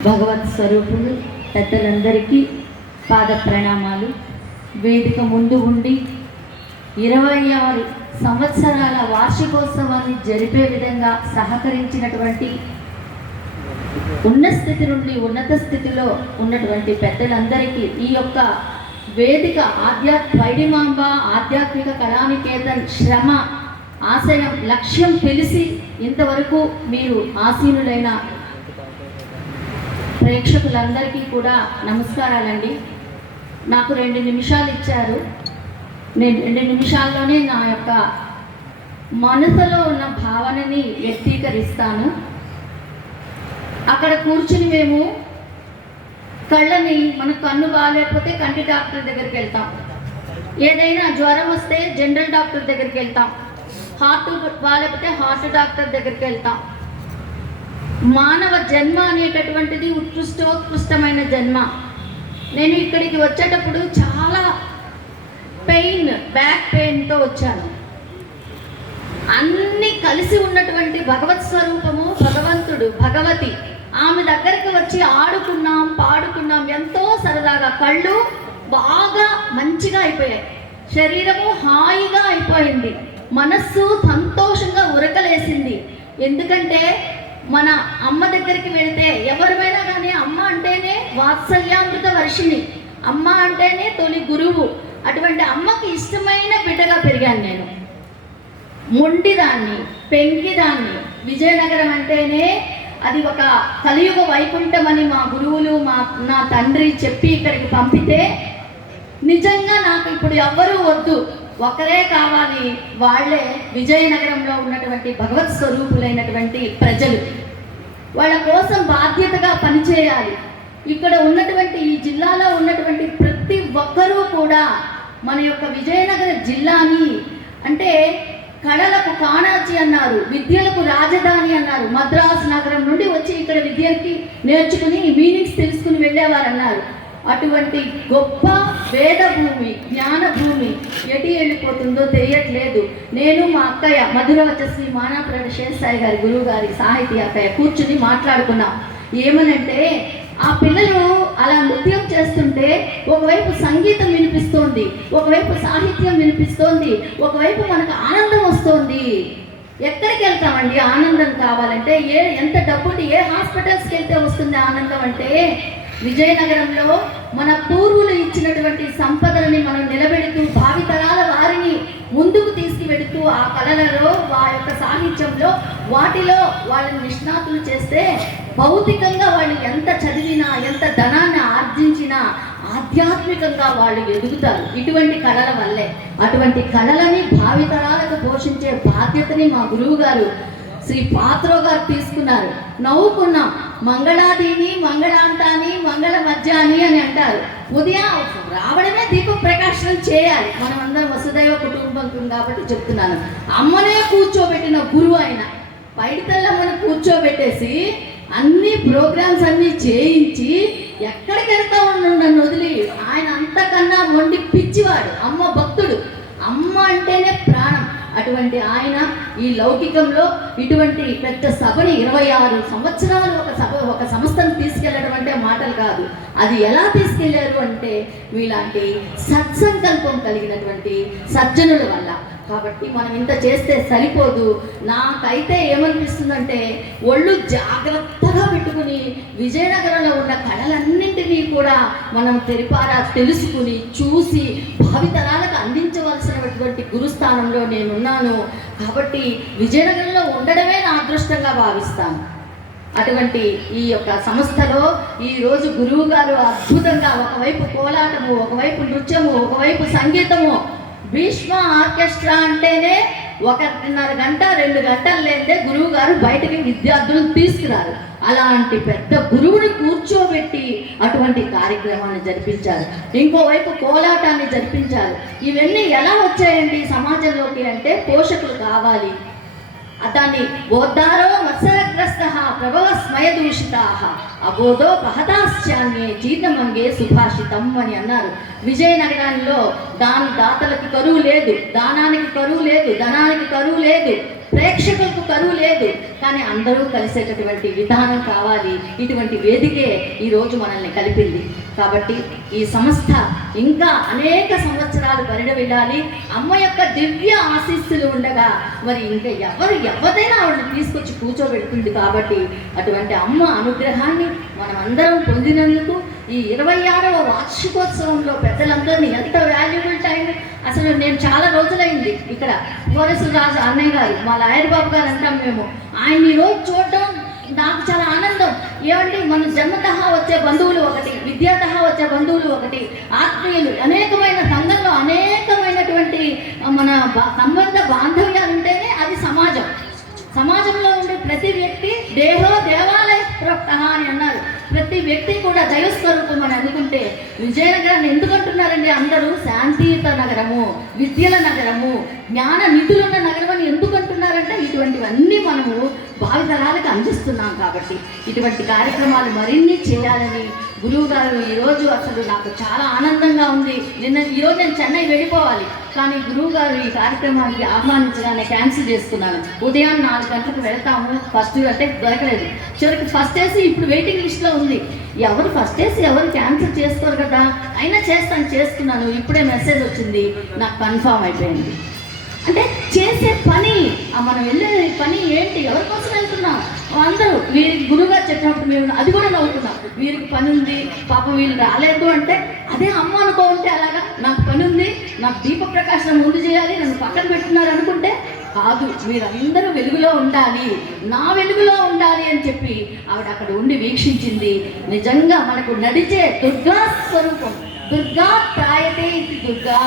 భగవత్ స్వరూపులు పెద్దలందరికీ పాద ప్రణామాలు. వేదిక ముందు ఉండి ఇరవై ఆరు సంవత్సరాల వార్షికోత్సవాన్ని జరిపే విధంగా సహకరించినటువంటి ఉన్న స్థితి నుండి ఉన్నత స్థితిలో ఉన్నటువంటి పెద్దలందరికీ ఈ యొక్క వేదిక ఆధ్యాత్ వైడిమాంబ ఆధ్యాత్మిక కళానికేతన్ శ్రమ ఆశయం లక్ష్యం తెలిసి ఇంతవరకు మీరు ఆసీనులైన ప్రేక్షకులందరికీ కూడా నమస్కారాలండి. నాకు రెండు నిమిషాలు ఇచ్చారు. నేను రెండు నిమిషాల్లోనే నా యొక్క మనసులో ఉన్న భావనని వ్యక్తీకరిస్తాను. అక్కడ కూర్చుని మేము కళ్ళని మన కన్ను బాగాలేకపోతే కంటి డాక్టర్ దగ్గరికి వెళ్తాం. ఏదైనా జ్వరం వస్తే జనరల్ డాక్టర్ దగ్గరికి వెళ్తాం. హార్ట్ బాగాలేకపోతే హార్ట్ డాక్టర్ దగ్గరికి వెళ్తాం. మానవ జన్మ అనేటటువంటిది ఉత్కృష్టోత్కృష్టమైన జన్మ. నేను ఇక్కడికి వచ్చేటప్పుడు చాలా పెయిన్ బ్యాక్ పెయిన్తో వచ్చాను. అన్ని కలిసి ఉన్నటువంటి భగవత్ స్వరూపము భగవంతుడు భగవతి. ఆమె దగ్గరికి వచ్చి ఆడుకున్నాం పాడుకున్నాం ఎంతో సరదాగా కళ్ళు బాగా మంచిగా అయిపోయాయి. శరీరము హాయిగా అయిపోయింది. మనస్సు సంతోషంగా ఉరకలేసింది. ఎందుకంటే మన అమ్మ దగ్గరికి వెళ్తే ఎవరిమైనా కానీ అమ్మ అంటేనే వాత్సల్యామృత వర్షిణి. అమ్మ అంటేనే తొలి గురువు. అటువంటి అమ్మకి ఇష్టమైన బిడ్డగా పెరిగాను నేను. మొండిదాన్ని పెంకిదాన్ని విజయనగరం అంటేనే అది ఒక కలియుగ వైకుంఠం అని మా గురువులు మా నా తండ్రి చెప్పి ఇక్కడికి పంపితే నిజంగా నాకు ఇప్పుడు ఎవ్వరూ వద్దు. ఒకరే కావాలి వాళ్ళే విజయనగరంలో ఉన్నటువంటి భగవత్ స్వరూపులైనటువంటి ప్రజలు. వాళ్ళ కోసం బాధ్యతగా పనిచేయాలి. ఇక్కడ ఉన్నటువంటి ఈ జిల్లాలో ఉన్నటువంటి ప్రతి ఒక్కరూ కూడా మన యొక్క విజయనగర జిల్లాని అంటే కళలకు కాణాచి అన్నారు విద్యలకు రాజధాని అన్నారు. మద్రాసు నగరం నుండి వచ్చి ఇక్కడ విద్యకి నేర్చుకుని మీనింగ్స్ తెలుసుకుని వెళ్ళేవారు అన్నారు అటువంటి గొప్ప వేద భూమి జ్ఞాన భూమి ఎటు వెళ్ళిపోతుందో తెలియట్లేదు. నేను మా అక్కయ్య మధుర వచ్చేసి మానాప్రడ శేషాయి గారి గురువు గారి సాహితీ అక్కయ్య కూర్చుని మాట్లాడుకున్నాం. ఏమనంటే ఆ పిల్లలు అలా నృత్యం చేస్తుంటే ఒకవైపు సంగీతం వినిపిస్తోంది ఒకవైపు సాహిత్యం వినిపిస్తోంది ఒకవైపు మనకు ఆనందం వస్తోంది. ఎక్కడికి వెళ్తామండి? ఆనందం కావాలంటే ఏ ఎంత డబ్బు ఏ హాస్పిటల్స్కి వెళ్తే వస్తుంది ఆనందం అంటే విజయనగరంలో మన పూర్వులు ఇచ్చినటువంటి సంపదలని మనం నిలబెడుతూ భావితరాల వారిని ముందుకు తీసుకువెడుతూ ఆ కళలలో వా యొక్క సాహిత్యంలో వాటిలో వాళ్ళని నిష్ణాతులు చేస్తే భౌతికంగా వాళ్ళు ఎంత చదివినా ఎంత ధనాన్ని ఆర్జించినా ఆధ్యాత్మికంగా వాళ్ళు ఎదుగుతారు. ఇటువంటి కళల వల్లే. అటువంటి కళలని భావితరాలకు పోషించే బాధ్యతని మా గురువు గారు శ్రీ పాత్రో గారు తీసుకున్నారు. నవ్వుకున్నాం. మంగళాదీని మంగళాంతాని మంగళ మధ్యాని అని అంటారు. ఉదయం రావడమే దీప ప్రకాశనం చేయాలి. మనం అందరం వసుదైవ కుటుంబం కాబట్టి చెప్తున్నాను. అమ్మనే కూర్చోబెట్టిన గురువు ఆయన. పైడితల్లమ్మని కూర్చోబెట్టేసి అన్ని ప్రోగ్రామ్స్ అన్ని చేయించి ఎక్కడికి వెళ్తా నన్ను వదిలి? ఆయన అంతకన్నా వండి పిచ్చివాడు. అమ్మ భక్తుడు. అమ్మ అంటేనే అటువంటి ఆయన ఈ లౌకికంలో ఇటువంటి పెద్ద సభని ఇరవై ఆరు సంవత్సరాలు ఒక సభ ఒక సంస్థను తీసుకెళ్ళడం అంటే మాటలు కాదు. అది ఎలా తీసుకెళ్ళారు అంటే మీలాంటి సత్సంకల్పం కలిగినటువంటి సజ్జనుల వల్ల. కాబట్టి మనం ఇంత చేస్తే సరిపోదు. నాకైతే ఏమనిపిస్తుందంటే ఒళ్ళు జాగ్రత్తగా పెట్టుకుని విజయనగరంలో ఉన్న కళలన్నింటినీ కూడా మనం తెరిపారా తెలుసుకుని చూసి భావితరాలకు ఉన్నటువంటి గురుస్థానంలో నేనున్నాను కాబట్టి విజయనగరంలో ఉండడమే నా అదృష్టంగా భావిస్తాను. అటువంటి ఈ యొక్క సంస్థలో ఈ రోజు గురువు గారు అద్భుతంగా ఒకవైపు కోలాటము ఒకవైపు నృత్యము ఒకవైపు సంగీతము భీష్మ ఆర్కెస్ట్రా అంటేనే ఒకటిన్నర గంట రెండు గంటలు లేదే గురువు గారు బయటకి విద్యార్థులను తీసుకురారు. అలాంటి పెద్ద గురువుని కూర్చోబెట్టి అటువంటి కార్యక్రమాన్ని జరిపించారు. ఇంకోవైపు కోలాటాన్ని జరిపించారు. ఇవన్నీ ఎలా వచ్చాయండి సమాజంలోకి అంటే పోషకులు కావాలి. దాన్ని బోద్ధారో మత్సరగ్రస్త ప్రభవ స్మయదూషితా అబోధో పహతాశ్చాన్యే జీతమంగే సుభాషితం అని అన్నారు. విజయనగరంలో దాని దాతలకి కరువు లేదు దానానికి కరువు లేదు ధనానికి కరువు లేదు. ప్రేక్షకులకు కరువు లేదు. కానీ అందరూ కలిసేటటువంటి విధానం కావాలి. ఇటువంటి వేదికే ఈరోజు మనల్ని కలిపింది. కాబట్టి ఈ సంస్థ ఇంకా అనేక సంవత్సరాలు పరిడవిల్లాలి అమ్మ యొక్క దివ్య ఆశీస్సులు ఉండగా మరి ఇంకా ఎవరు ఎవరైనా ఆవిడని తీసుకొచ్చి కూర్చోబెడుతుంది కాబట్టి అటువంటి అమ్మ అనుగ్రహాన్ని మనం అందరం పొందినందుకు ఈ ఇరవై ఆరవ వార్షికోత్సవంలో పెద్దలందరినీ ఎంత వాల్యుబుల్ టైం అసలు నేను చాలా రోజులైంది ఇక్కడ వరసు రాజు అన్నయ్య గారు మా లాయర్ బాబు గారు అంటాం మేము. ఆయన ఈరోజు రోజు చూడడం నాకు చాలా ఆనందం. ఏమంటే మన జన్మతహా వచ్చే బంధువులు ఒకటి విద్యాతహ వచ్చే బంధువులు ఒకటి ఆత్మీయులు అనేకమైన సంఘంలో అనేకమైనటువంటి మన బా- సంబంధ బాంధవ్యాలు ఉంటేనే అది సమాజం. సమాజంలో ఉండే ప్రతి వ్యక్తి దేహో దేవాలయ ప్రోక్త అని అన్నారు ప్రతి వ్యక్తి కూడా దైవస్వరూపం అని అనుకుంటే విజయనగరాన్ని ఎందుకు అంటున్నారండి అందరూ? శాంతియుత నగరము విద్యల నగరము జ్ఞాన నిధులున్న నగరం అని ఎందుకు అంటున్నారంటే ఇటువంటివన్నీ మనము భావితరాలకు అందిస్తున్నాం కాబట్టి. ఇటువంటి కార్యక్రమాలు మరిన్ని చేయాలని గురువు గారు ఈరోజు అసలు నాకు చాలా ఆనందంగా ఉంది. నిన్న ఈరోజు నేను చెన్నై వెళ్ళిపోవాలి. కానీ గురువు గారు ఈ కార్యక్రమానికి ఆహ్వానించగానే క్యాన్సిల్ చేసుకున్నాను. ఉదయం నాలుగు గంటలకు వెళ్తాము. ఫస్ట్ అంటే దొరకలేదు. చివరికి ఫస్ట్ ఏసీ ఇప్పుడు వెయిటింగ్ లిస్ట్లో ఉంది. ఎవరు ఫస్ట్ ఏసీ ఎవరు క్యాన్సిల్ చేసుకోరు కదా? అయినా చేస్తాను చేసుకున్నాను. ఇప్పుడే మెసేజ్ వచ్చింది. నాకు కన్ఫామ్ అయిపోయింది. అంటే చేసే పని మనం వెళ్ళే పని ఏంటి? ఎవరి కోసం వెళ్తున్నాం? అందరూ. వీరి గురువుగారు చెప్పినప్పుడు మేము అది కూడా నవ్వుతున్నాం. వీరికి పని ఉంది పాప వీళ్ళు రాలేదు అంటే అదే అమ్మ అనుకో ఉంటే అలాగా నాకు పని ఉంది నాకు దీప ప్రకాశం ముందు చేయాలి నన్ను పక్కన పెట్టున్నారు అనుకుంటే కాదు మీరందరూ వెలుగులో ఉండాలి. నా వెలుగులో ఉండాలి అని చెప్పి ఆవిడ అక్కడ ఉండి వీక్షించింది. నిజంగా మనకు నడిచే దుర్గా స్వరూపం. దుర్గా ప్రాయతే ఇది దుర్గా.